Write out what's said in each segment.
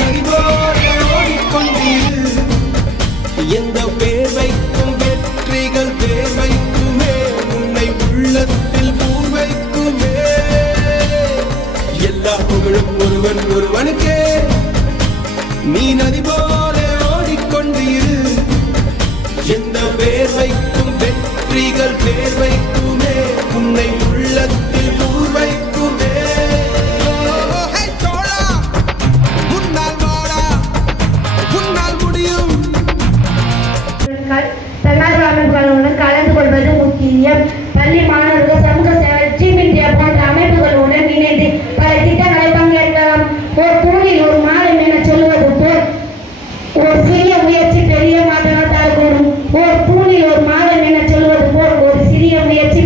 நதி போல ஓடிக்கொண்டிரு. எந்த வேர்வைக்கும் வெற்றிகள் வேர்வைக்குமே, உன்னை உள்ளத்தில் பூர்வைக்குமே. எல்லா புகழும் ஒருவன் ஒருவனுக்கே. நீ நதி போல ஓடிக்கொண்டிரு. எந்த வேர்வைக்கும் வெற்றிகள் வேர்வைக்குமே, உன்னை உள்ளத்தில் பூர்வைக்குமே. முன்னால் வாடா, முன்னால் முடியும். தன்னார்வ அமைப்புகளுடன் கலந்து கொள்வது முக்கியம். பள்ளி மாணவர்கள் சமூக சேவை, டீம் இந்தியா போன்ற அமைப்புகளுடன் இணைந்து பல திட்டங்களை பங்கேற்கலாம். ஒரு தூணில் ஒரு மாலை என சொல்வது போல் ஒரு சிறிய முயற்சி பெரிய மாற்றத்தை தரக்கூடும். ஒரு தூணில் ஒரு மாலை என சொல்வது போல் ஒரு சிறிய முயற்சி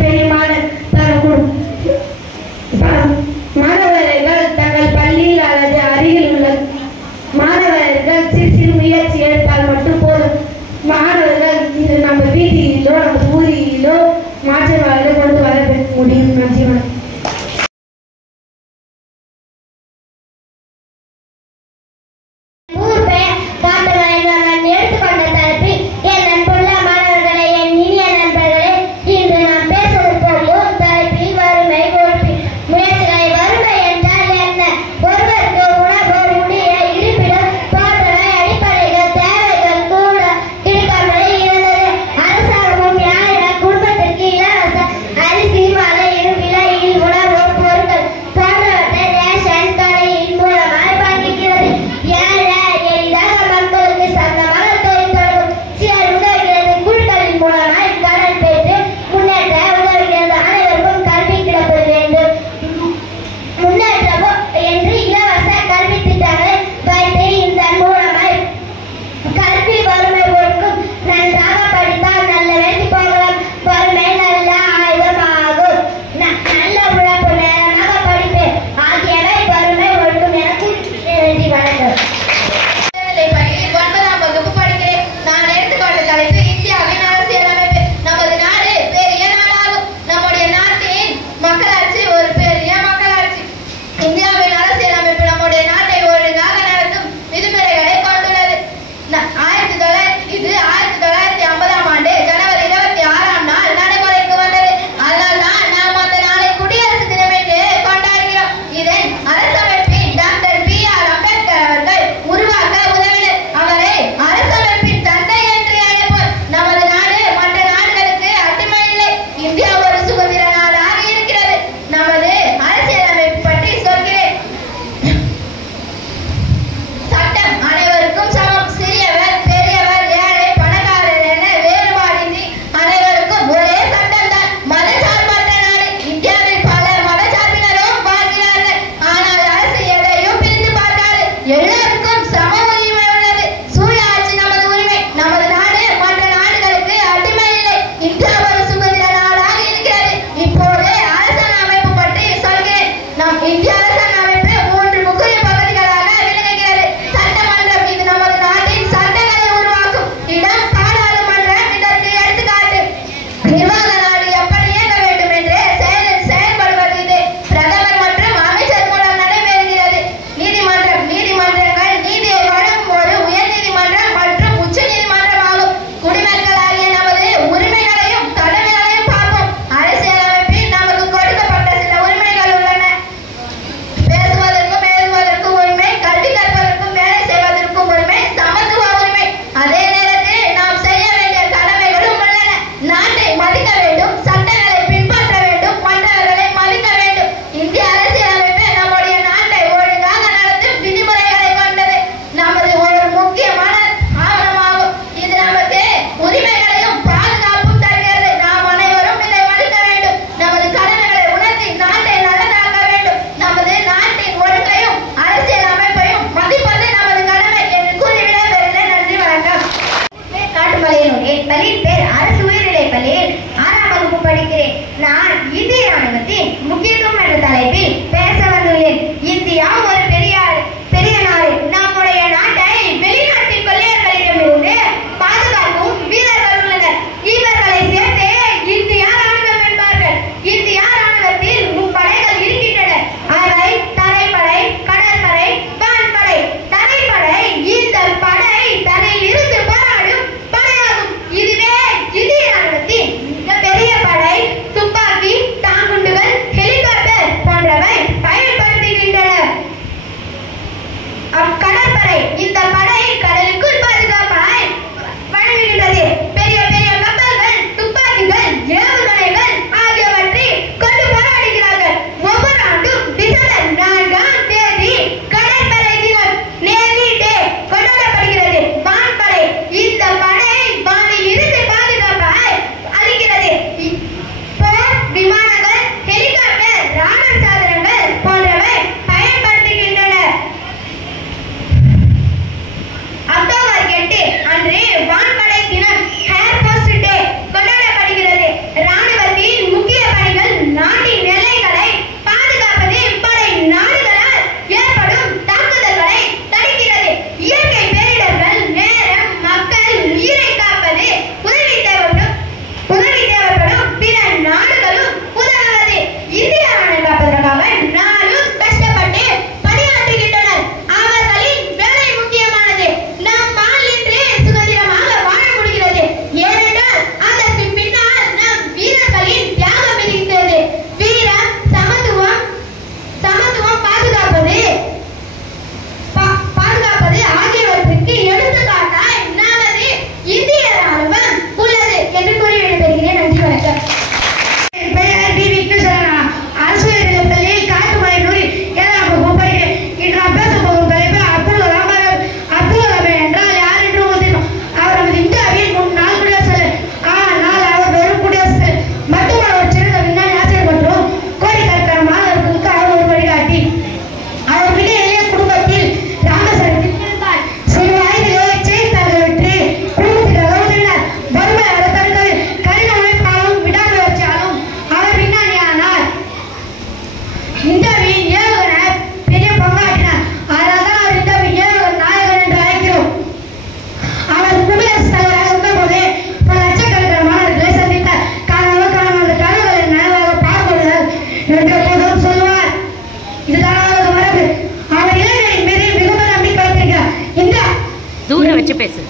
வச்சு பேசு.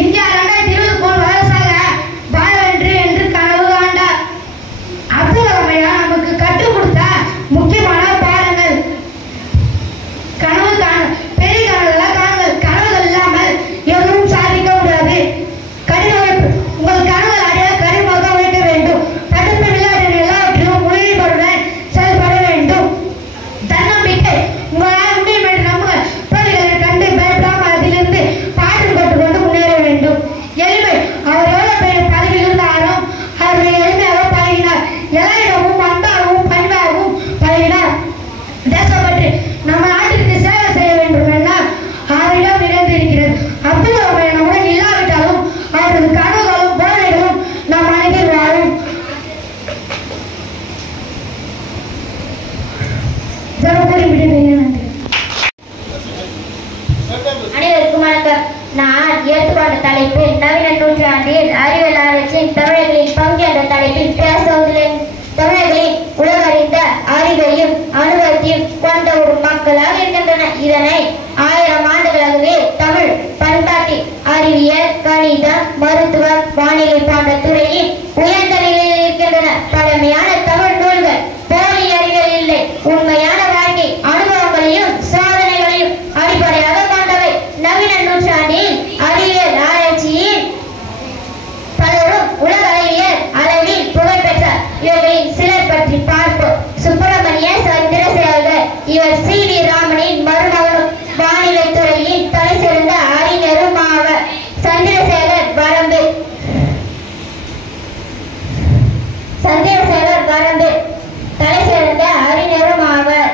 இந்தியா 2020 போல் வல்லரசாக வாழ வேண்டும் என்று கனவு காண்டார். அப்துல் கலாம் ஐயா நமக்கு கற்றுக் கொடுத்த முக்கியமான பாடங்கள். கனவு காண பெரிய கனவுகளை காணுங்கள். கனவுகள் இல்லாமல் எதுவும் சாதிக்க முடியாது. கடின உழைப்பு. உங்கள் கனவுகள் அடைய கடினமாக உழைக்க வேண்டும். படிப்பு விளையாட்டு எல்லாவற்றிலும் முழுமையுடன் செயல்பட வேண்டும். தன்னம்பிக்கை. உங்களால் முடியும் என்று நம்புங்கள். தோல்விகளை கண்டு பயப்படாமல் அதிலிருந்து பாடம் கற்றுக்கொண்டு முன்னேற வேண்டும். எளிமை. அவர் எவ்வளவு பெரிய பதவியில் இருந்தாலும் அவர் எளிமையாக பழகினார். எல்லாரிடமும் அன்பாகவும் பண்பாகவும் பழகினார். தேசப்பற்று. நம்ம நாட்டிற்கு சேவை செய்ய வேண்டும் என்றால் அவரிடம் நிறைந்திருக்கிறது. அப்துல் கலாம் நம்முடன் இல்லாவிட்டாலும் அவரது கனவுகளும் போதனைகளும் நம் மனதில் வாழும். அனைவருக்கும் வணக்கம். நான் ஏற்றுக்கொண்ட தலைப்பு நவீன நூற்றாண்டில் அறிவியல் ஆராய்ச்சியின் தமிழர்களின் பங்கு என்ற தலைப்பில் பேச உள்ளேன். தமிழர்களின் உலகறிந்த அறிவையும் அனுபவத்தையும் கொண்ட ஒரு மக்களாக இருக்கின்றன. இதனை 1000 ஆண்டுகளாகவே தமிழ் பண்பாட்டில் அறிவியல், கணிதம், மருத்துவம், வானிலை போன்ற துறையில் உயர்ந்த நிலையில் இருக்கின்றன. பழமையான தமிழ் நூல்கள் போலி அறிவியல் இல்லை. உண்மையான வாழ்க்கை அனுபவங்களையும் சோதனைகளையும் அடிப்படையாக கொண்டவை. நவீன நூற்றாண்டில் அறிவியல் ஆராய்ச்சியில் பலரும் உலக அறிவியல் அளவில் புகழ்பெற்ற இவர்களின் சிலர் பற்றி பார்ப்போம். சுப்பிரமணிய சந்திரசேகர். இவர் சி.வி. ராமனின் மருமகனும் வானிலை துறையில் தலை சிறந்த அறிஞரும் ஆவர். சந்திரசேகர் வரம்பு தலை சிறந்த அறிஞரும் ஆவர்.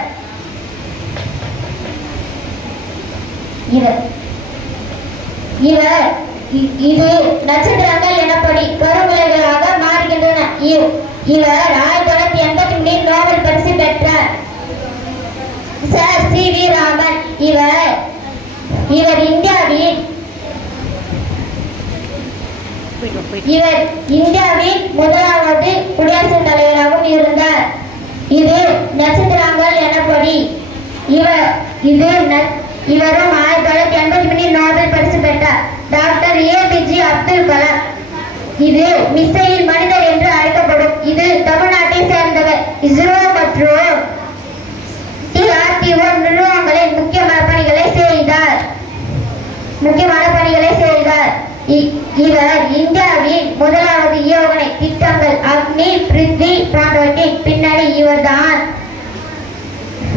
இது நட்சத்திரங்கள் எனப்படி கருமுலைகளாக மாறுகின்றன. இவர் 1983 நோபல் பரிசு பெற்றார். Sir C V. ராமன். இவர் இந்தியாவின் முதலாவது குடியரசுத் தலைவராகவும் இருந்தார். இது நட்சத்திரங்கள் எனப்படி இவரும் 1983 நோபல் பரிசு பெற்றார். Doctor APJ. அப்துல் கலாம். இது மிசைல் மனிதர் என்று அழைக்கப்படும். இது தமிழ்நாட்டை சேர்ந்தவர். இஸ்ரோ மற்றும் DRDO நிறுவனங்களில் முக்கியமான பணிகளை செய்தார். இவர் இந்தியாவின் முதலாவது ஏவுகணை திட்டங்கள் அக்னி, பிருத்வி போன்றவற்றின் பின்னணி இவர்தான்.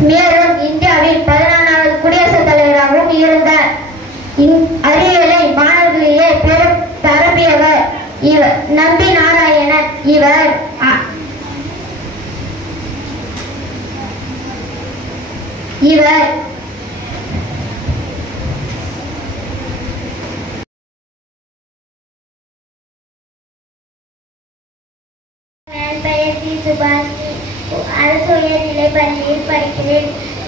மேலும் இந்தியாவின் 14வது குடியரசுத் தலைவராகவும் இருந்தார். அறிவியலை மாணவர்களிலே பெரும் பரப்பியவர் இவர். நம்பி நாராயணன். இவர் அரசு உயர்நிலைப் பள்ளியில் படிக்கிறேன்.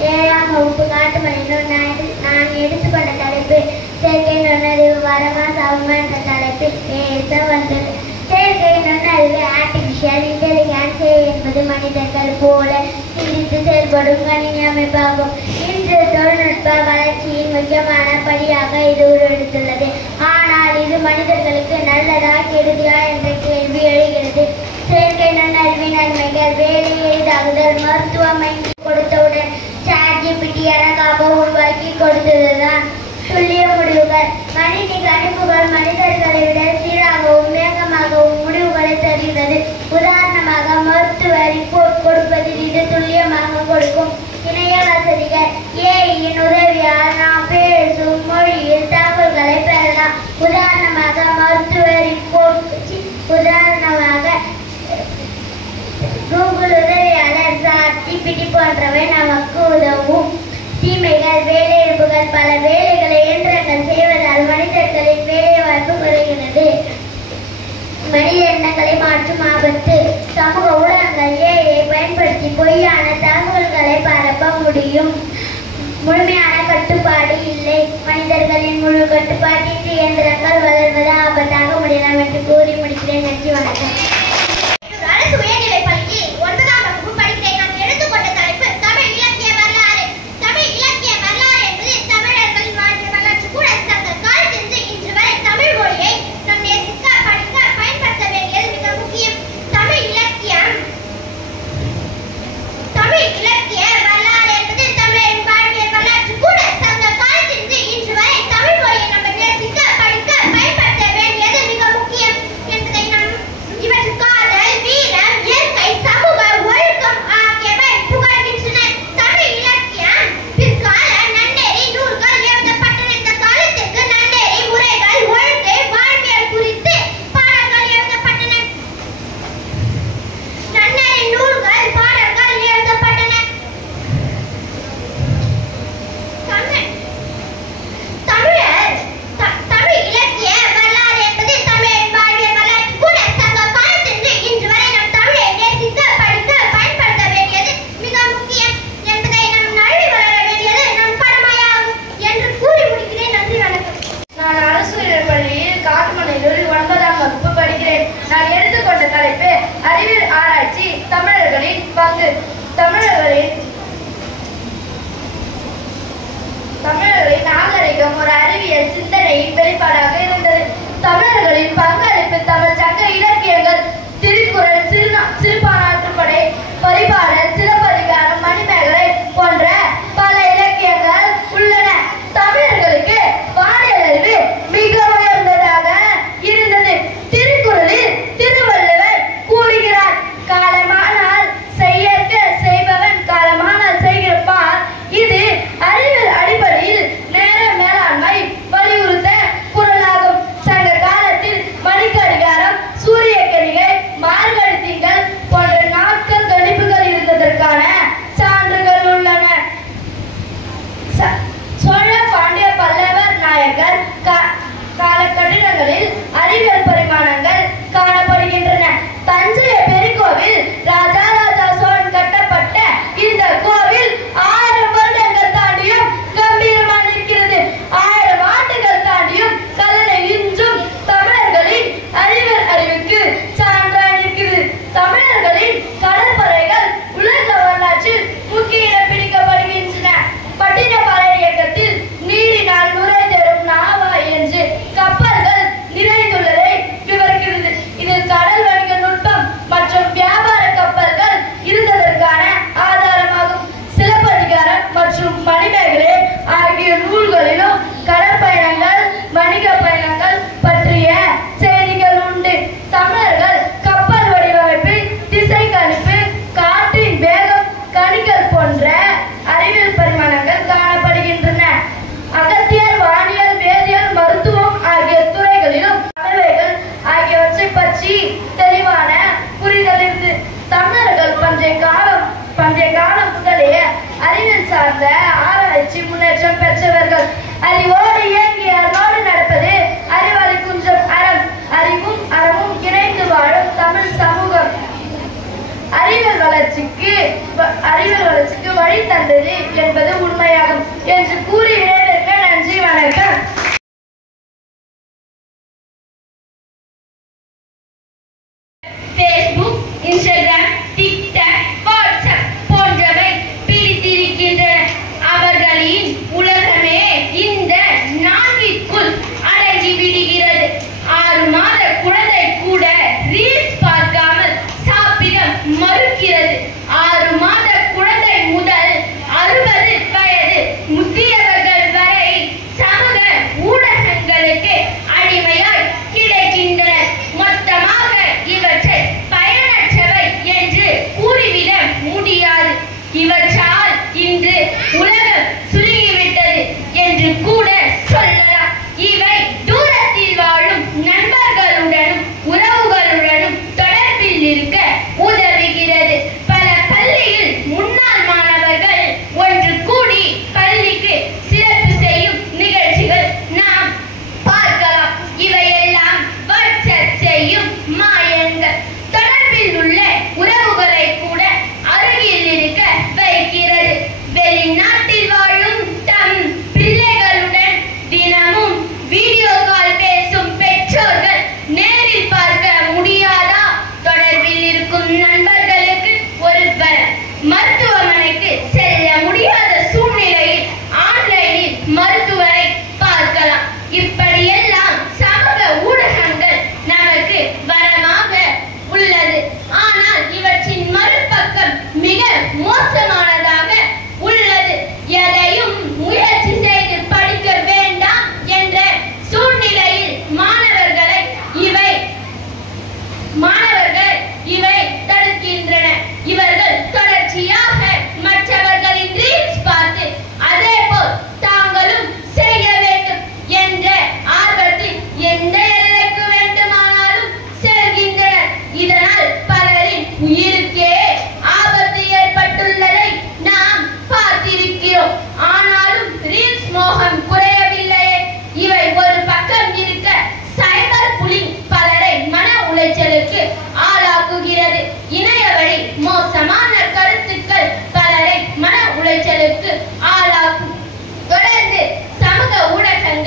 7ஆம் வகுப்பு காட்டுமணியில் நான் எடுத்துக்கொண்ட தலைப்பு செயற்கை நுண்ணறிவு வரமா சமமா என்ற தலைப்பில் பேச வந்தது. செயற்கை நுண்ணறிவு ஆர்டிபிஷியல் இன்டெலிஜென்ஸ் என்பது மனிதர்கள் போல சிந்தித்து செயல்படும் கணினி அமைப்பாகும். இன்று தொழில்நுட்ப வளர்ச்சியின் முக்கியமான படியாக இது உருவெடுத்துள்ளது. ஆனால் இது மனிதர்களுக்கு நல்லதா கெடுதியா என்ற கேள்வி எழுகிறது. செயற்கை நுண்ணறிவின் நன்மைகள் வேலை எளிதாகுதல், மருத்துவமை கொடுத்தவுடன் ChatGPT எனக்காக உருவாக்கி கொடுத்ததுதான். துல்லிய முடிவுகள். கணினி கணிப்புகள் மனிதர்களை விட சீராகவும் வேகமாகவும் முடிவுகளை தருகிறது. உதாரணமாக மருத்துவ ரிப்போர்ட் கொடுப்பதில் இது துல்லியமாக கொடுக்கும். இணைய வசதிகள். ஏஐயின் உதவியால் நாம் பேசும் மொழியில் தகவல்களை பெறலாம். உதாரணமாக கூகுள் உதவியாளர், ChatGPT போன்றவை நமக்கு உதவும். தீமைகள். வேலையிழப்புகள். பல வேலைகளை இயந்திரங்கள் செய்வதால் மனிதர்களின் வேலை வாய்ப்பு குறைகிறது. மனித எண்ணங்களை மாற்றும் ஆபத்து. சமூக ஊடகங்கள் ஏஐ பயன்படுத்தி பொய்யான தகவல்களை பரப்ப முடியும். முழுமையான கட்டுப்பாடு இல்லை. மனிதர்களின் முழு கட்டுப்பாட்டின்றி இயந்திரங்கள் வளர்வது ஆபத்தாக முடியலாம் என்று கூறி முடிக்கிறேன். நன்றி, வணக்கம். அரசு உயர்நிலைப் பள்ளியில் 9ஆம் வகுப்பு படிக்கிறேன். நான் எடுத்துக்கொண்ட தலைப்பு தமிழ் இலக்கிய வரலாறு. தமிழ் இலக்கிய வரலாறு என்பது தமிழர்களின் வாழ்க்கை வரலாற்று கூட தங்கள் காலத்திலிருந்து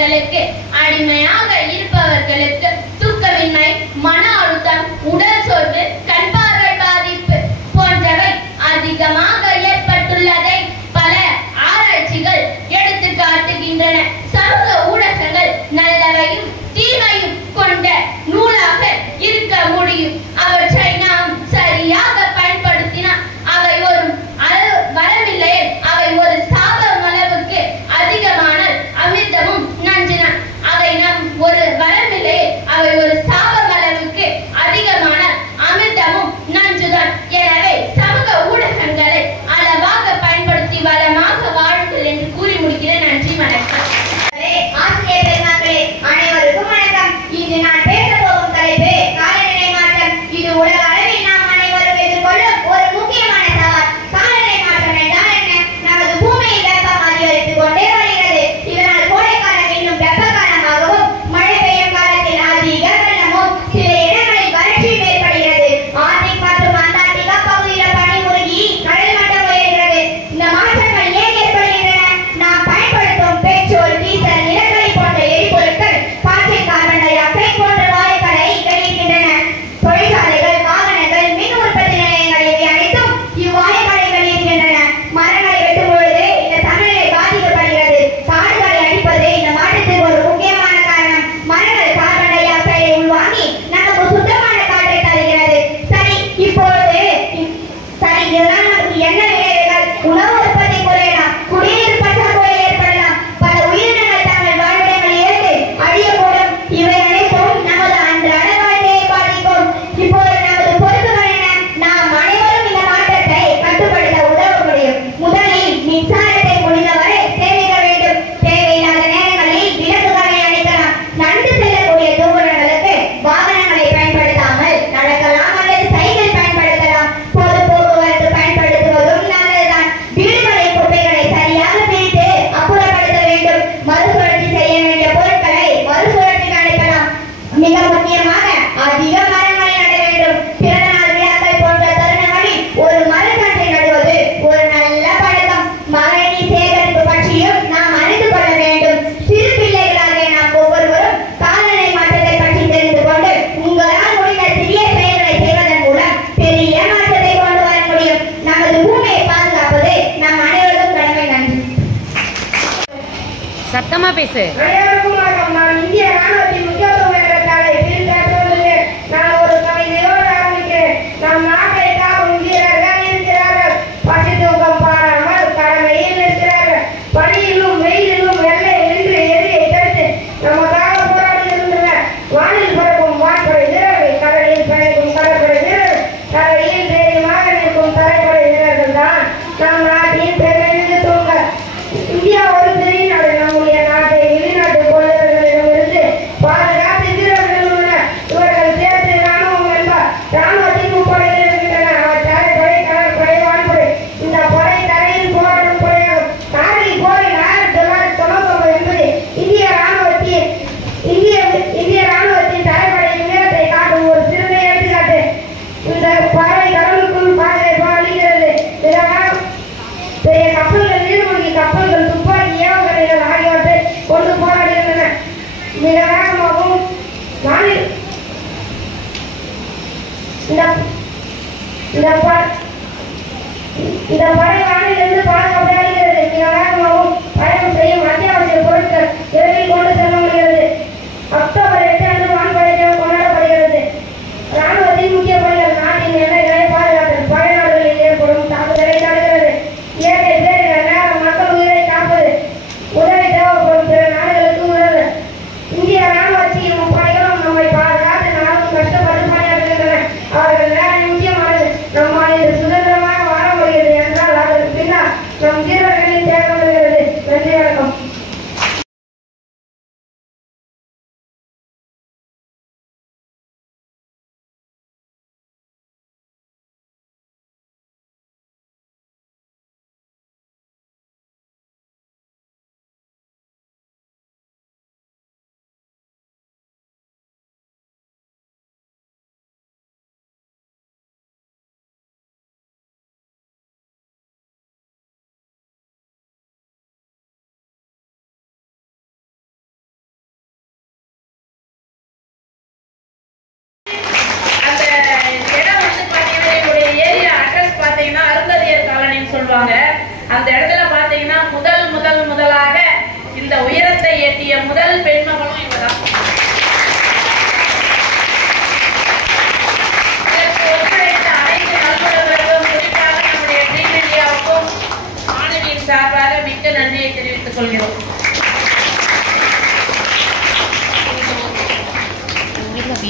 போதைகளுக்கு அடிமையாக இருப்பவர்களுக்கு தூக்கமின்மை, மன அழுத்தம், உடல் சோர்வு, கண் பார்வை பாதிப்பு போன்றவை அதிகமாக ஏற்பட்டுள்ளதை பல ஆராய்ச்சிகள் எடுத்து காட்டுகின்றன. சமூக ஊடகங்கள் நல்லவையும் தீமையும் கொண்ட நூலாக இருக்க முடியும். அவற்றை நாம் சரியாக பயன்படுத்தினால் அவை ஒரு வரவில்லை, அவை ஒரு சாபம் அளவுக்கு அதிகமானால் அமிர்தமும் நஞ்சினான். அதை நாம் ஒரு வரவில்லை, அவை ஒரு சாபம் அளவுக்கு அதிகமானால் அமிர்தமும் நஞ்சுதான். எனவே சமூக ஊடகங்களை அளவாக பயன்படுத்தி வளமாக வாழுங்கள் என்று கூறி முடிக்கிறேன். நன்றி, வணக்கம். ஆசிரியர் பெருமக்களே, அனைவருக்கும் வணக்கம். இன்று நான் பேச போகும் தலைப்பு காலநிலை மாற்றம். இது உலக அளவில் நாம் அனைவரும் எதிர்கொள்ளும் ஒரு முக்கியமான சவால். காலநிலை மாற்றம் என்றால் என்ன? நமது பூமியில் வெப்பம் அதிகரித்துக் கொண்டே வருகிறது. இதனால் கோடைக்காலம் இன்னும் வெப்ப காலமாகவும், மழை பெய்யும் காலத்தில் அதிக வெள்ளமும், சில இடங்களில் வறட்சியும் ஏற்படுகிறது. ஆர்டிக் மற்றும் அண்டார்டிகா பகுதியில் பனி உருகி கடல் மட்டம் உயர்கிறது. இந்த மாற்றங்கள் ஏன் ஏற்படுகின்றன? நாம் பயன்படுத்தும் பெட்ரோல், டீசல், நிலக்கரி போன்ற எரிபொருட்கள் காற்றில் கார்பன் டை ஆக்சைடு போன்ற வாயுக்களை வெளியிடுகின்றன. தொழிற்சாலைகள், வாகனங்கள், மின் உற்பத்தி நிலையங்கள் இவை அனைத்தும் இவ்வாயுக்களை வெளியிடுகின்றன. மரங்களை வெட்டும் பொழுது இந்த சமநிலை பாதிக்கப்படுகிறது. காடுகளை அழிப்பது இந்த மாற்றத்திற்கு ஒரு முக்கியமான காரணம். மரங்கள் கார்பன் டை ஆக்சைடை உள்வாங்கி நமக்கு சுத்தமான காற்றை தருகிறது. இதனால் நமக்கு என்ன விளைவுகள்? உணவு உற்பத்தி குறையலாம், குடிநீர் பற்றாக்குறை ஏற்படலாம், பல உயிரினங்கள் தங்கள் வாழ்விடங்களை இழந்து அழியக்கூடும். இவை அனைத்தும் நமது அன்றாட வாழ்க்கையை பாதிக்கும். இப்போது நமது பொறுப்புகள் என்ன? நாம் அனைவரும் இந்த மாற்றத்தை கட்டுப்படுத்த உதவ முடியும். முதலில் மின்சாரத்தை முடிந்தவரை சேமிக்க வேண்டும். தேவையில்லாத நேரங்களில் விளக்குகளை அணைக்கலாம். நன்கு செல்லக்கூடிய தூரங்களுக்கு வாகனங்களை பயன்படுத்தாமல் நடக்கலாம் அல்லது சைக்கிள் பயன்படுத்தலாம். பொது போக்குவரத்து பயன்படுத்துவதும் நல்லதுதான். வீடுகளில் குப்பைகளை சரியாக பிரித்து அப்புறப்படுத்த வேண்டும். மறுசுழற்சி செய்ய வேண்டிய பொருட்களை மறுசுழற்சிக்கு அனுப்பலாம். மிக முக்கியமாக அதிக மரங்களை நட வேண்டும். பிறந்தநாள் விழாக்கள் போன்ற தருணங்களில் ஒரு மரக்கன்றை நடுவது ஒரு நல்ல பழக்கம். மழைநீர் சேகரிப்பு பற்றியும் நாம் அறிந்து கொள்ள வேண்டும். சிறு பிள்ளைகளாகிய நாம் ஒவ்வொருவரும் காலநிலை மாற்றத்தை பற்றி தெரிந்து கொண்டு உங்களால் முடிந்த சிறிய செயல்களை செய்வதன் மூலம் பெரிய மாற்றத்தை கொண்டு வர முடியும். நமது பூமியை பாதுகாப்பது நம் அனைவருக்கும் கடமை. நன்றி. சத்தமா பேசு. அனைவருக்கும் வணக்கம். நான் இந்திய ராணுவத்தின் முக்கியத்துவம் என்ற தலைப்பில் பேச வந்துள்ளேன். நான் ஒரு கவிதையோடு ஆரம்பிக்கிறேன். நம் நாட்டை காக்கும் வீரர்கள் இருக்கிறார்கள். பசி தூக்கம் பாராமல் கடமையில் இருக்கிறார்கள். பனியிலும் வெயிலிலும் வெள்ளை நின்று எதிரியை தடுத்து நமக்காக போராடுகின்றனர். வானில் பறக்கும் வான்படை வீரர்கள், கடலில் பயணிக்கும் கடற்படை வீரர்கள், கடலில் தைரியமாக நிற்கும் தரைப்படை வீரர்கள் தான் நம் நாட்டின் பெருமை தூங்க. இந்தியா ஒரு பெரிய நாடு. நம்முடைய நாட்டை வெளிநாட்டு கொள்ளுதல்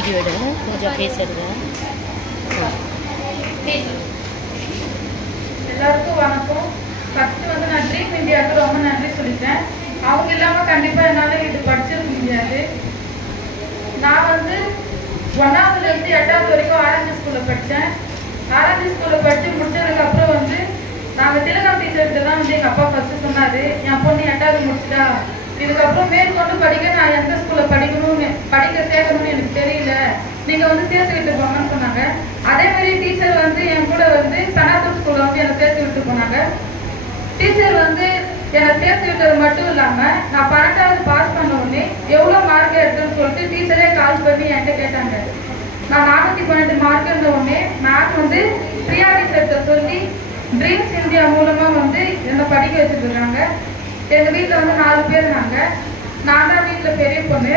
வீடியோ எடுங்க கொஞ்சம் பேசுறது. எல்லாருக்கும் வணக்கம். ஃபர்ஸ்ட் வந்து நான் ட்ரீம் இந்தியாவுக்கு ரொம்ப நன்றி சொல்லிட்டேன். அவங்க இல்லாமல் கண்டிப்பாக என்னால் இது படிச்சிருக்க முடியாது. நான் வந்து 1ஆவதுலேருந்து 8ஆவது வரைக்கும் ஆர்என்ஜி ஸ்கூலில் படித்தேன். ஆர்என்ஜி ஸ்கூலில் படித்து முடிச்சதுக்கப்புறம் வந்து நாங்கள் திலகம் டீச்சர்கிட்ட தான் வந்து எங்கள் அப்பா ஃபஸ்ட்டு சொன்னார், என் பொண்ணு 8ஆவது முடிச்சுட்டா, இதுக்கப்புறம் மேற்கொண்டு படிக்க நான் எந்த ஸ்கூலில் படிக்க சேர்க்கணும்னு எனக்கு தெரியல, நீங்கள் வந்து சேர்த்துக்கிட்டு போங்கன்னு சொன்னாங்க. அதே மாதிரி டீச்சர் வந்து என் கூட வந்து பெனாத்தூர் ஸ்கூலில் வந்து என்னை சேர்த்து விட்டு போனாங்க. டீச்சர் வந்து என்னை சேர்த்து விட்டது மட்டும் இல்லாமல் நான் 12ஆவது பாஸ் பண்ண உடனே எவ்வளோ மார்க் எடுத்துன்னு சொல்லிட்டு டீச்சரே கால் பண்ணி என்கிட்ட கேட்டாங்க. நான் 412 மார்க் இருந்த உடனே மேம் வந்து பிரியா டீச்சர்கிட்ட சொல்லி ட்ரீம்ஸ் இந்தியா மூலமாக வந்து என்னை படிக்க வச்சுட்டு இருக்காங்க. எங்கள் வீட்டில் வந்து 4 பேர் நாங்கள். நான் தான் வீட்டில் பெரிய பொண்ணு.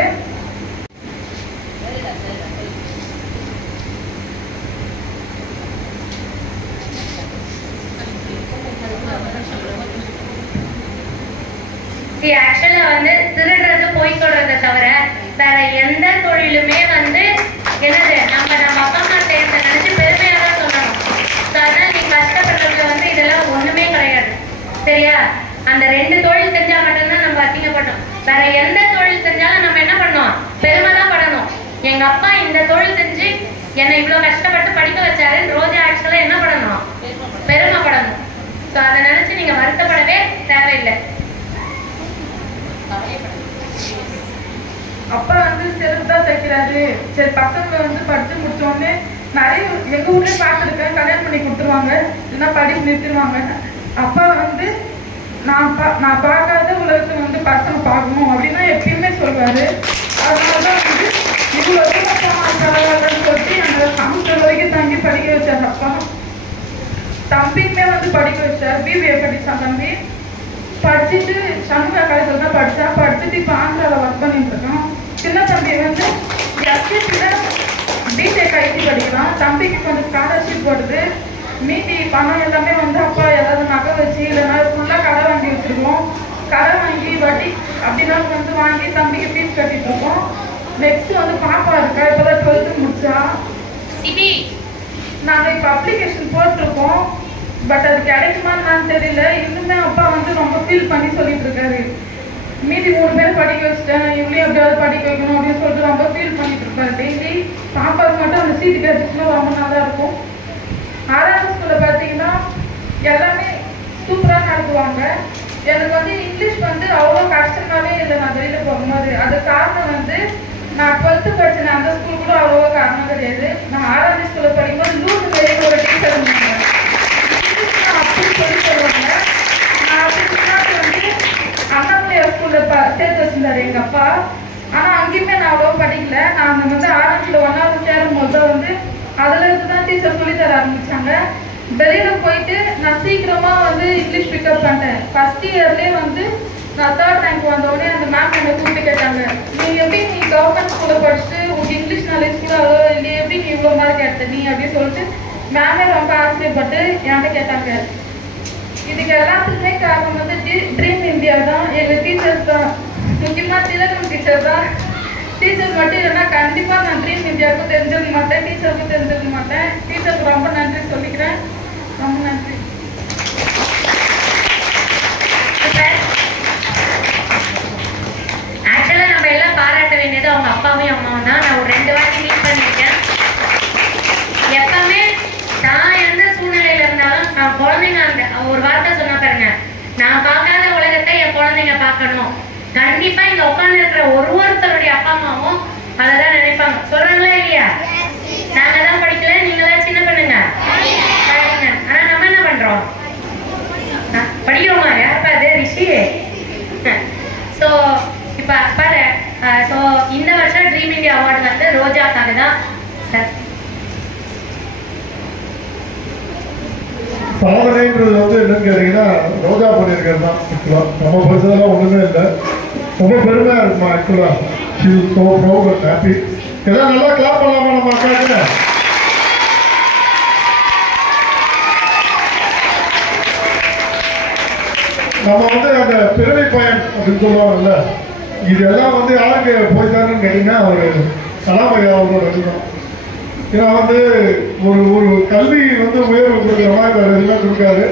ஆக்சுவலா வந்து திருடுறது போய் சொல்றதை தவிர வேற எந்த தொழிலுமே வந்து என்னது நம்ம அப்பா அம்மா செய்யறத நினைச்சு பெருமையா தான் சொல்லணும். அதனால நீ கஷ்டப்படுறதுல வந்து இதெல்லாம் ஒண்ணுமே கிடையாது. சரியா? அந்த 2 தொழில் செஞ்சா மட்டும்தான் நம்ம அசிங்கப்பட்டோம். வேற எந்த தொழில் செஞ்சாலும் நம்ம என்ன பண்ணோம்? பெருமை தான் படணும். எங்க அப்பா இந்த தொழில் செஞ்சு என்னை இவ்வளவு கஷ்டப்பட்டு படிக்க வச்சாரு. ரோஜா ஆக்சுவலா என்ன பண்ணணும்? பெருமைப்படணும். ஸோ அதை நினைச்சு நீங்க வருத்தப்படவே தேவையில்லை. அப்பா வந்து செருப்பு தான் தைக்கிறாரு. சரி, பசங்க வந்து படிச்சு முடிச்சோடனே நிறைய எங்க ஊர்லயே பார்த்துருக்கேன், கல்யாணம் பண்ணி கொடுத்துருவாங்க, இல்லைன்னா படிப்பு நிறுத்திடுவாங்க. அப்பா வந்து நான் பார்க்காத உலகத்தை வந்து பசங்க பார்க்கணும் அப்படின்னு எப்பயுமே சொல்வாரு. அதனாலதான் வந்து இவ்வளோ பரவாயில்லன்னு சொல்லிட்டு என்னோட சமஸ்டர் வரைக்கும் தங்கி படிக்க வச்சார் அப்பா. தம்பிக்குமே வந்து படிக்க வச்சார். பிபிஏ படிச்சான் தம்பி. படிச்சுட்டு சண்முகா காலேஜில் தான் படிச்சுட்டு இப்போ ஆந்திராவில் ஒர்க் பண்ணிட்டு இருக்கான். சின்ன தம்பி வந்து எஸ்எஸ்சியில் பிடெக் ஐடி படிக்கிறான். தம்பிக்கு கொஞ்சம் ஸ்காலர்ஷிப் போடுது. மீதி பணம் எல்லாமே வந்து அப்பா ஏதாவது நகை வச்சு இல்லைன்னா ஃபுல்லாக கடை வாங்கி வச்சுருக்கோம். கடை வாங்கி வட்டி அப்படின்னா வந்து வாங்கி தம்பிக்கு ஃபீஸ் கட்டிட்டு இருக்கோம். நெக்ஸ்ட் வந்து பாப்பா இருக்கா, இப்போதான் 12th முடிச்சா. நாங்கள் இப்போ அப்ளிகேஷன் போட்டிருக்கோம். பட் அது கிடைக்குமான்னு தெரியல. இன்னுமே அப்பா வந்து ரொம்ப ஃபீல் பண்ணி சொல்லிட்டு இருக்காரு. மீதி 3 பேர் படிக்க வச்சுட்டேன், இவளையும் எப்படியாவது படிக்க வைக்கணும் அப்படின்னு சொல்லிட்டு ரொம்ப ஃபீல் பண்ணிட்டு இருப்பாரு. டெய்லி பாப்பாவுக்கு மட்டும் அந்த சீட்டு கிடைச்சிச்சுன்னா ரொம்ப நல்லா இருக்கும். 6ஆவது ஸ்கூலில் பார்த்தீங்கன்னா எல்லாமே சூப்பராக நடத்துவாங்க. எனக்கு வந்து இங்கிலீஷ் வந்து அவ்வளோ கஷ்டமாவே இல்லை நான் வெளியில் போகும்போது. அது காரணம் வந்து நான் 12th படிச்சேன். அந்த ஸ்கூல் கூட அவ்வளோவா காரணம் கிடையாது. நான் 6ஆவது ஸ்கூலில் படிக்கும்போது லூட் வெளியே ஒரு டீச்சர் இருந்தாங்க. அப்படி சொல்லி சொல்லுவாங்க. நான் அப்படி முன்னாடி வந்து அண்ணாமலையார் ஸ்கூலில் சேர்த்து வச்சிருந்தாரு எங்கள் அப்பா. ஆனால் அங்கேயுமே நான் அவ்வளோ படிக்கல. நான் வந்து ஆரம்பிச்சில் 1ஆவது சேரும் போது வந்து அதுல இருந்து தான் டீச்சர் சொல்லி தர ஆரம்பிச்சாங்க. வெளியில போயிட்டு நான் சீக்கிரமா வந்து இங்கிலீஷ் பிக்கப் பண்ணிட்டேன். ஃபர்ஸ்ட் இயர்லேயே வந்து நான் 3rd ரேங்க் வந்தோடனே அந்த மேம் என்னை கூப்பிட்டு கேட்டாங்க, நீ கவர்மெண்ட் ஸ்கூலில் படிச்சுட்டு உங்க இங்கிலீஷ் நாலேஜ் கூட அவ்வளோ இல்லையே, எப்படி நீ இவ்வளோ மார்க் எடுத்த நீ அப்படின்னு சொல்லிட்டு மேமே ரொம்ப ஆச்சரியப்பட்டு என்கிட்ட கேட்டாங்க. இதுக்கு எல்லாத்துக்குமே காரணம் வந்து ட்ரீம் இந்தியா தான். எங்கள் டீச்சர்ஸ் தான், முக்கியமாக திலகம் டீச்சர் தான். டீச்சர் மட்டும் இல்லைன்னா கண்டிப்பாக நான் ட்ரீம் இந்தியாவுக்கும் தெரிஞ்சிருக்க மாட்டேன், டீச்சருக்கும் தெரிஞ்சிருக்க மாட்டேன். டீச்சருக்கு ரொம்ப நன்றி சொல்லிக்கிறேன். ரொம்ப நன்றி. ஆக்சுவலாக நம்ம எல்லாம் பாராட்ட வேண்டியது அவங்க அப்பாவையும் அம்மாவும் தான். நான் ஒரு 2 வாட்டி மீட் பண்ணியிருக்கேன். எப்பவுமே நான் எந்த சூழ்நிலையில இருந்தாலும் நான் குழந்தைங்க அந்த ஒரு வார்த்தை சொன்னா பாருங்க, நான் பார்க்காத உலகத்தை என் குழந்தைங்க பார்க்கணும். கண்டிப்பா இங்க உட்கார்ந்து இருக்கிற ஒருத்தருடைய அப்பா அம்மாவும் அதைதான் நினைப்பாங்க. சொல்றாங்களா இல்லையா? நாங்க தான் படிக்கல, நீங்களாம் சின்ன பண்ணுங்க. ஆனா நம்ம என்ன பண்றோம்? படிக்கிறோமா? யாருப்பா அது? ரிஷி. ஸோ இப்ப பாரு, ஸோ இந்த வருஷம் ட்ரீம் இந்தியா அவார்டு வந்து ரோஜாக்காக தான் சார். சாதனைன்றது வந்து என்னன்னு கேட்டீங்கன்னா ரோஜா பண்ணியிருக்கிறது தான். ஆக்சுவலா நம்ம படிச்சதெல்லாம் ஒண்ணுமே இல்லை. ரொம்ப பெருமையா இருக்குமா ஆக்சுவலா. She is so proud and happy. எல்லாம் நல்லா கிளாப் பண்ணலாமா நம்ம அக்காவுக்கு? நம்ம வந்து அந்த பிறவி பயன் அப்படின்னு சொல்லுவாங்கல்ல, இதெல்லாம் வந்து யாருக்கு போய் சேரணும்னு கேட்டீங்கன்னா ஒரு கலாம் ஐயா அவரோட இதுதான். ஏன்னா வந்து ஒரு ஒரு கல்வி வந்து உயர்வு கொடுக்குற மாதிரி வேற எதுவுமே கொடுக்காது.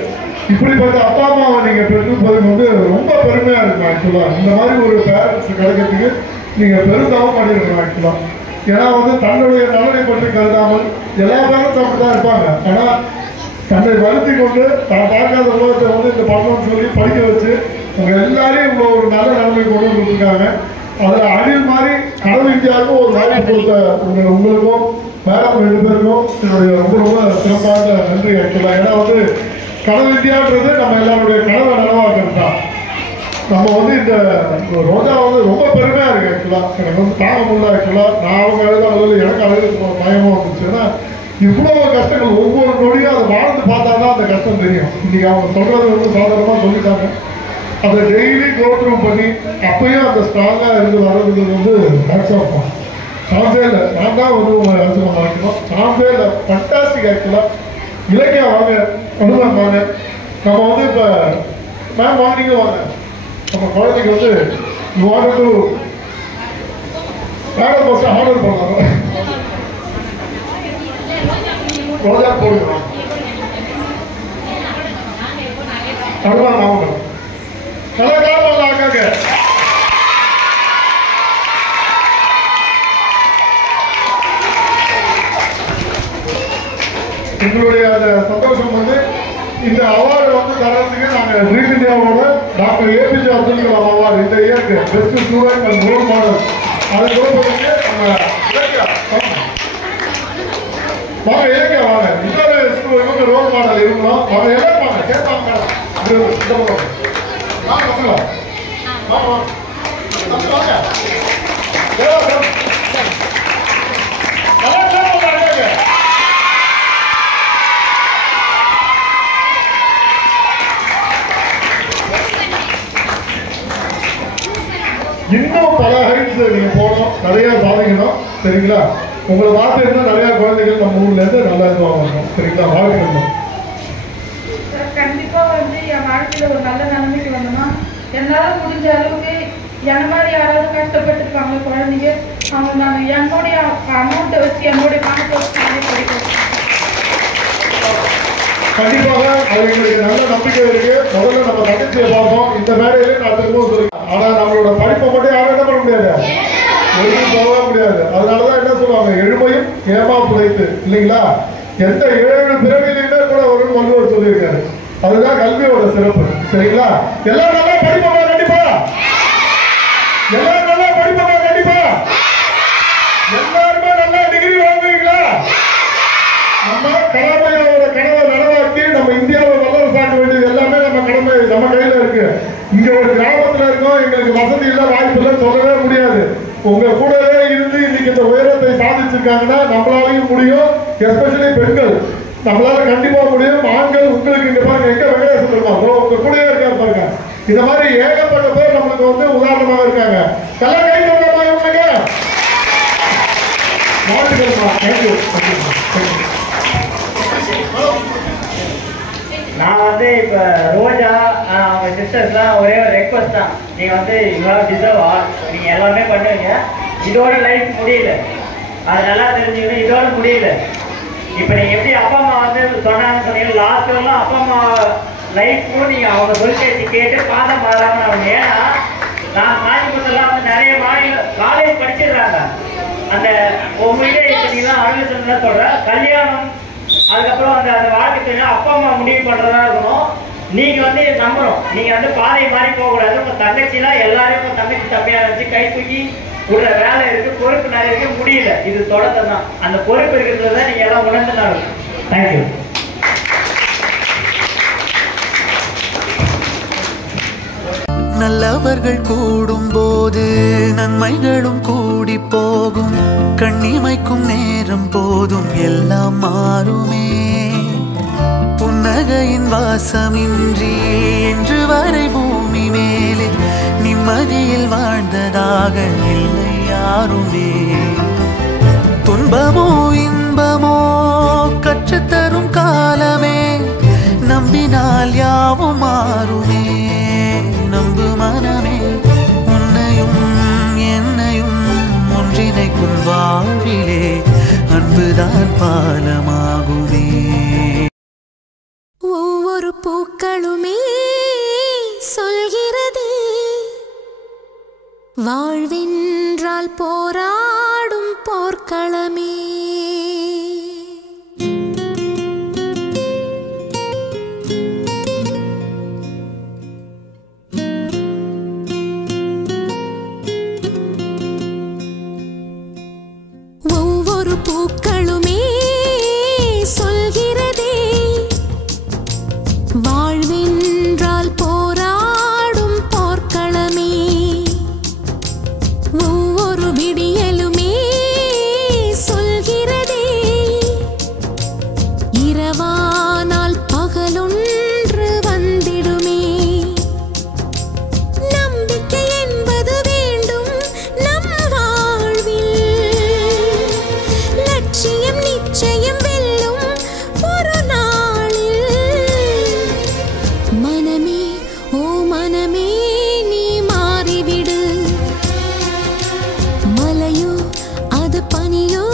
இப்படிப்பட்ட அப்பா அம்மாவை நீங்க பெற்றுப்பதுக்கு வந்து ரொம்ப பெருமையா இருக்கும். ஆக்சுவலா இந்த மாதிரி ஒரு பேரண்ட்ஸ் கிடைக்கிறதுக்கு நீங்க பெருந்தாவும் பண்ணிருக்கணும். ஆக்சுவலா ஏன்னா வந்து தன்னுடைய நலனை பற்றி கருதாமல் எல்லா பேரண்ட்ஸ் அப்படிதான் இருப்பாங்க. ஆனா தன்னை வருத்தி கொண்டு தான் பார்க்காத உலகத்தை வந்து இந்த பண்ணணும்னு சொல்லி படிக்க வச்சு உங்க எல்லாரையும் இவ்வளோ ஒரு நல்ல நிலைமை கொண்டு வந்துருக்காங்க. அதுல அணில் மாதிரி கடவுள் இந்தியாவுக்கும் ஒரு வாய்ப்பு கொடுத்த உங்களுக்கும் மேடம் 2 பேருக்கும் என்னுடைய ரொம்ப ரொம்ப சிறப்பான நன்றி. ஆக்சுவலா ஏன்னா வந்து கடவுள் இந்தியான்றது நம்ம எல்லாருடைய கனவை நனவாக்குறது தான். நம்ம வந்து இந்த ரோஜா வந்து ரொம்ப பெருமையா இருக்கு. ஆக்சுவலா எனக்கு வந்து தாங்க முடியல. ஆக்சுவலா நான் அவங்க அழுத எனக்கு அழுது பயமா வந்துச்சு. ஏன்னா இவ்வளவு கஷ்டங்கள் ஒவ்வொரு நொடியும் அதை வாழ்ந்து பார்த்தாதான் அந்த கஷ்டம் தெரியும். இன்னைக்கு அவங்க சொல்றது வந்து சாதாரணமா சொல்லிட்டாங்க. அதை டெய்லி கோ த்ரூ பண்ணி அப்பயும் அந்த ஸ்ட்ராங்கா இருந்து வர்றதுக்கு வந்து ஹேட்ஸ் ஆஃப் தான். சான்ஸே இல்லை. நான் தான் வந்து உங்களை அரசுமா வைக்கணும். சான்ஸே இல்லை. ஃபண்டாஸ்டிக். ஆக்சுவலா இலக்கியம் வாங்க, அனுபவம் வாங்க. நம்ம வந்து இப்போ மேம் வாங்கினீங்க வாங்க. நம்ம குழந்தைக்கு வந்து வாங்க மேடம் ஃபர்ஸ்ட் ஆர்டர் பண்ணாங்க. ரோஜா போடுங்க. அதுதான் நான் நல்லா காரணம் அக்காங்க. எங்களுடைய அந்த சந்தோஷம் வந்து இந்த அவார்டு வந்து தரதுக்கு நாங்கள் ட்ரீம் இந்தியாவோட டாக்டர் ஏபிஜே அப்துல் கலாம் அவார்டு இந்த இயருக்கு best student and role model அது கொடுப்பதற்கு நம்ம வாங்க இலக்கிய வாங்க. இன்னொரு ரோல் மாடல் இருக்கணும். அவங்க எல்லாம் வாங்க சேர்த்தாங்க. இன்னும் பல ஹைட்ஸ் நீங்க போகணும், நிறைய சாதிக்கணும். சரிங்களா? உங்களை பார்த்து இருந்தால் நிறைய குழந்தைகள் நம்ம ஊர்ல இருந்து நல்லா இதுவாங்க. சரிங்களா? வாழ்க்கை கண்டிப்பா வந்து என் வாழ்க்கையில ஒரு நல்ல நிலைமைக்கு வந்தோம்னா என்னால முடிஞ்ச அளவுக்கு என்ன மாதிரி யாராவது கஷ்டப்பட்டுருக்காங்க குழந்தைங்க, அவங்க நான் என்னுடைய அமௌண்ட்டை வச்சு என்னுடைய பணத்தை வச்சு படிக்கிறேன். கண்டிப்பாக அது எங்களுக்கு நல்ல நம்பிக்கை இருக்கு. முதல்ல நம்ம தங்கச்சியை பார்ப்போம். இந்த மேடையிலே நான் திரும்பவும் சொல்லுவேன். ஆனா நம்மளோட படிப்பை மட்டும் யாரும் என்ன பண்ண முடியாது, எதுவும் போக முடியாது. அதனாலதான் என்ன சொல்லுவாங்க, எழுமையும் ஏமா புதைத்து இல்லைங்களா? எந்த 7 பிறவியிலுமே கூட ஒரு வள்ளுவர் சொல்லியிருக்காரு. அதுதான் கல்வியோட சிறப்பு. சரிங்களா? எல்லாரும் நல்லா படிப்போமா? கண்டிப்பா எல்லாரும் நல்லா படிப்போமா? கண்டிப்பா எல்லாருமே நல்லா டிகிரி வாங்குவீங்களா? நம்ம கலாமையோட கனவை நனவாக்கி நம்ம இந்தியாவை வல்லரசாக்க வேண்டியது எல்லாமே நம்ம கடமை, நம்ம கையில இருக்கு. இங்க ஒரு கிராமத்துல இருக்கோம், எங்களுக்கு வசதி இல்லை, வாய்ப்பு இல்லை சொல்லவே முடியாது. உங்க கூடவே இருந்து இன்னைக்கு இந்த உயரத்தை சாதிச்சிருக்காங்கன்னா நம்மளாலையும் முடியும். எஸ்பெஷலி பெண்கள் நம்மளால கண்டிப்பா முடியும். ஆண்கள் உங்களுக்கு இங்க பாருங்க, எங்க வெங்கடேசன் இருப்பாங்க, உங்க கூடவே இருக்காரு பாருங்க. இந்த மாதிரி ஏகப்பட்ட பேர் நம்மளுக்கு வந்து உதாரணமாக இருக்காங்க. எல்லாம் கை தரலாமா இவங்களுக்கு? வாழ்த்துக்கள்மா. தேங்க்யூ. நான் வந்து இப்போ ரோஜா அவங்க சிஸ்டர்ஸ்லாம் ஒரே ஒரு ரெக்வஸ்ட் தான். நீங்கள் வந்து இவ்வளோ டிசர்வ் நீங்கள் எல்லாமே பண்ணுவீங்க. இதோட லைஃப் முடியல, அது நல்லா தெரிஞ்சுக்கணும். இதோட முடியல. இப்போ நீங்கள் எப்படி அப்பா அம்மா வந்து சொன்னாங்கன்னு சொன்னீங்க, லாஸ்ட் வரலாம் அப்பா அம்மா லைஃப்பும் நீங்கள் அவங்க சொல் பேசி கேட்டு பாதம் மாறாமல் ஆகணும். ஏன்னா நான் காஞ்சிபுரத்துலாம் வந்து நிறைய மாநில காலேஜ் படிச்சிடுறாங்க. அந்த உங்கள்கிட்ட இப்போ நீங்களாம் ஆலோசனை தான் சொல்கிறேன். கல்யாணம் அதுக்கப்புறம் அந்த அந்த வாழ்க்கை தெரியும் அப்பா அம்மா முடிவு பண்ணுறதா இருக்கணும். நீங்கள் வந்து நம்புறோம், நீங்கள் வந்து பாதை மாறி போகக்கூடாது. உங்கள் தங்கச்சிலாம் எல்லாரையும் உங்கள் தங்கச்சி தம்பியாக இருந்துச்சு கை தூக்கி விடுற வேலை இருக்குது, பொறுப்பு நிறைய இருக்கு, முடியல. இது தொடக்கம் தான். அந்த பொறுப்பு இருக்கிறது தான் நீங்கள் எல்லாம் உணர்ந்துனாலும். தேங்க்யூ. நல்லவர்கள் கூடும் போது நன்மைகளும் கூடி போகும். கண்ணிமைக்கும் நேரம் போதும் எல்லாம் மாறுமே. புன்னகையின் வாசமின்றி இன்று வரை பூமி மேலே நிம்மதியில் வாழ்ந்ததாக இல்லை யாருமே. துன்பமோ இன்பமோ கற்றுத்தரும் காலமே, நம்பினால் யாவும் மாறுமே. நம்பு மனமே, உன்னையும் என்னையும் ஒன்றிணைக்கும் வா வாழ்வென்றால் போராடும் போர்க்களமே. ஒவ்வொரு பூக்களுமே சொல்கிறதே வாழ்வென்றால் போராடும் போர்க்களமே. ஒவ்வொரு விடியலுமே சொல்கிறதே இரவானால் பகலொன்று வந்திடுமே. நம்பிக்கை என்பது வேண்டும் நம் வாழ்வில், லட்சியம் நிச்சயம் வெல்லும் ஒரு நாளில். மனமே ஓ மனமே நீ மாறிவிடு, மலையோ அது பனியோ